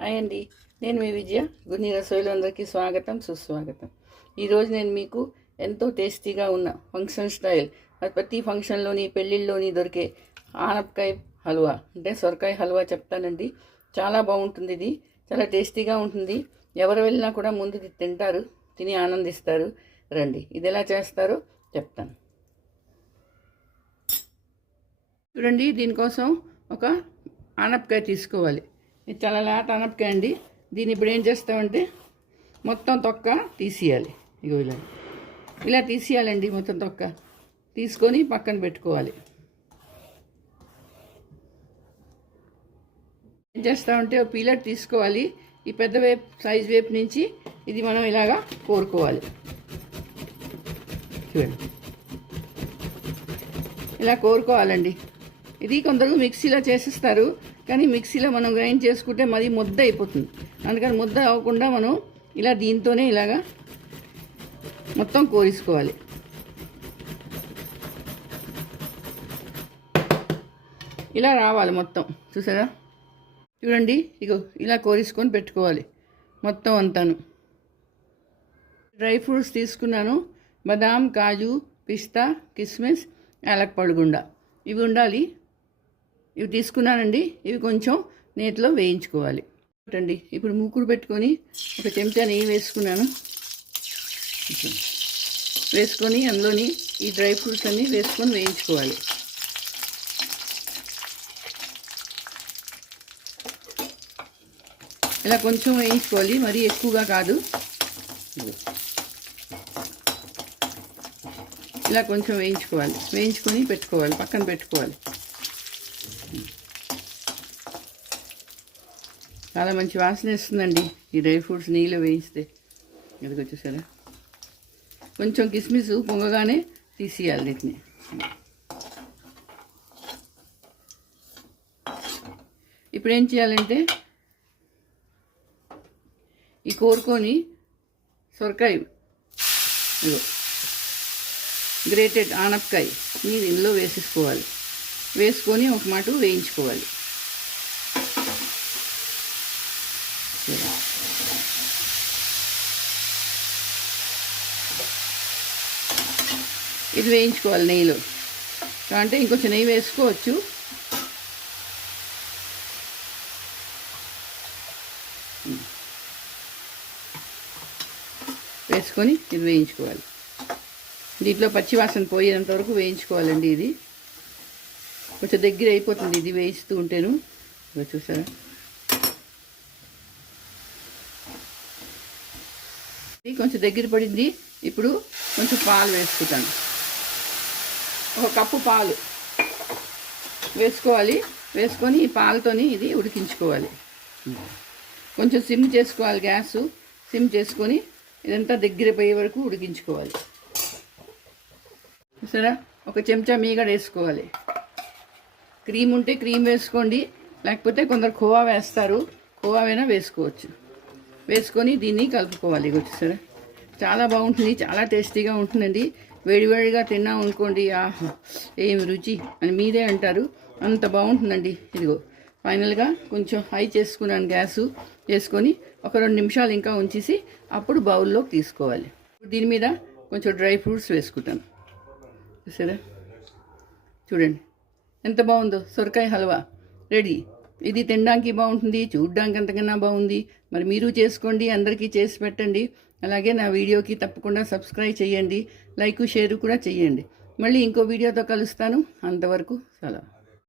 Hi అండి, నేను మీ విజయ. గున్ని రసోయిలో అందరికీ స్వాగతం, సుస్వాగతం. ఈరోజు నేను మీకు ఎంతో టేస్టీగా ఉన్న ఫంక్షన్ స్టైల్, ప్రతి ఫంక్షన్లోని పెళ్ళిళ్ళలోని దొరికే ఆనపకాయ హల్వా అంటే సొరకాయ హల్వా చెప్తానండి. చాలా బాగుంటుంది. ఇది చాలా టేస్టీగా ఉంటుంది. ఎవరు వెళ్ళినా కూడా ముందు తింటారు, తిని ఆనందిస్తారు. రండి, ఇది ఎలా చేస్తారో చెప్తాను. చూడండి, దీనికోసం ఒక ఆనపకాయ తీసుకోవాలి. ఇది చాలా లేత ఆనపకాయ అండి. దీన్ని ఇప్పుడు ఏం చేస్తామంటే మొత్తం తొక్క తీసేయాలి. ఇగో ఇలా తీసేయాలండి. మొత్తం తొక్క తీసుకొని పక్కన పెట్టుకోవాలి. ఏం చేస్తామంటే ఒక పీలర్ తీసుకోవాలి. ఈ పెద్ద వేపు సైజ్ వేపు నుంచి ఇది మనం ఇలాగా కోరుకోవాలి. చూడండి, ఇలా కోరుకోవాలండి. ఇది కొందరు మిక్సీలో చేసిస్తారు, కానీ మిక్సీలో మనం గ్రైండ్ చేసుకుంటే మరి ముద్ద అయిపోతుంది. అందుకని ముద్ద అవ్వకుండా మనం ఇలా దీంతోనే ఇలాగా మొత్తం కోరేసుకోవాలి. ఇలా రావాలి మొత్తం. చూసారా? చూడండి, ఇగో ఇలా కోరేసుకొని పెట్టుకోవాలి మొత్తం అంతాను. డ్రై ఫ్రూట్స్ తీసుకున్నాను. బాదాం, కాజు, పిస్తా, కిస్మిస్, యాలకుల ఇవి ఉండాలి. ఇవి తీసుకున్నానండి. ఇవి కొంచెం నేతిలో వేయించుకోవాలి. చూడండి, ఇప్పుడు మూకుడు పెట్టుకొని ఒక చెంచా నెయ్యి వేసుకున్నాను. వేసుకొని అందులోని ఈ డ్రై ఫ్రూట్స్ అన్నీ వేసుకొని వేయించుకోవాలి. ఇలా కొంచెం వేయించుకోవాలి, మరీ ఎక్కువగా కాదు. ఇలా కొంచెం వేయించుకోవాలి. వేయించుకొని పెట్టుకోవాలి, పక్కన పెట్టుకోవాలి. చాలా మంచి వాసన ఇస్తుందండి ఈ డ్రై ఫ్రూట్స్ నెయ్యిలో వేయిస్తే. ఇదిగో చూసారా? కొంచెం కిస్మిస్ పొంగగానే తీసేయాలి వీటిని. ఇప్పుడు ఏం చేయాలంటే ఈ కోరుకొని సొరకాయ, ఇదిగో గ్రేటెడ్ ఆనపకాయ ఇందులో వేసేసుకోవాలి. వేసుకొని ఒక మాట వేయించుకోవాలి. ఇది వేయించుకోవాలి నెయ్యిలో. అంటే ఇంకొంచెం నెయ్యి వేసుకోవచ్చు. వేసుకొని ఇది వేయించుకోవాలి. దీంట్లో పచ్చివాసన పోయేంత వరకు వేయించుకోవాలండి. ఇది కొంచెం దగ్గర అయిపోతుంది ఇది వేయిస్తూ ఉంటేను. చూసారా? ఇది కొంచెం దగ్గర పడింది. ఇప్పుడు కొంచెం పాలు వేసుకుంటాను. ఒక కప్పు పాలు వేసుకోవాలి. వేసుకొని ఈ పాలతోని ఇది ఉడికించుకోవాలి. కొంచెం సిమ్ చేసుకోవాలి. గ్యాసు సిమ్ చేసుకొని ఇదంతా దగ్గర పోయే వరకు ఉడికించుకోవాలి. సరే, ఒక చెంచా మీగడ వేసుకోవాలి. క్రీమ్ ఉంటే క్రీమ్ వేసుకోండి, లేకపోతే కొందరు ఖోవా వేస్తారు. ఖోవా అయినా వేసుకోవచ్చు. వేసుకొని దీన్ని కలుపుకోవాలి. వచ్చేసరే చాలా బాగుంటుంది, చాలా టేస్టీగా ఉంటుందండి. వేడివేడిగా తిన్నాం అనుకోండి, ఆహా ఏమి రుచి అని మీరే అంటారు. అంత బాగుంటుందండి. ఇదిగో ఫైనల్గా కొంచెం హై చేసుకున్నాను గ్యాసు. చేసుకొని ఒక 2 నిమిషాలు ఇంకా ఉంచేసి అప్పుడు బౌల్లోకి తీసుకోవాలి. దీని మీద కొంచెం డ్రై ఫ్రూట్స్ వేసుకుంటాను. చూసారా? చూడండి ఎంత బాగుందో సొరకాయ హల్వా రెడీ. ఇది తినడానికి బాగుంటుంది, చూడడానికి అంతకన్నా బాగుంది. మరి మీరు చేసుకోండి, అందరికీ చేసి పెట్టండి. అలాగే నా వీడియోకి తప్పకుండా సబ్స్క్రైబ్ చేయండి, లైక్ షేర్ కూడా చేయండి. మళ్ళీ ఇంకో వీడియోతో కలుస్తాను. అంతవరకు సెలవు.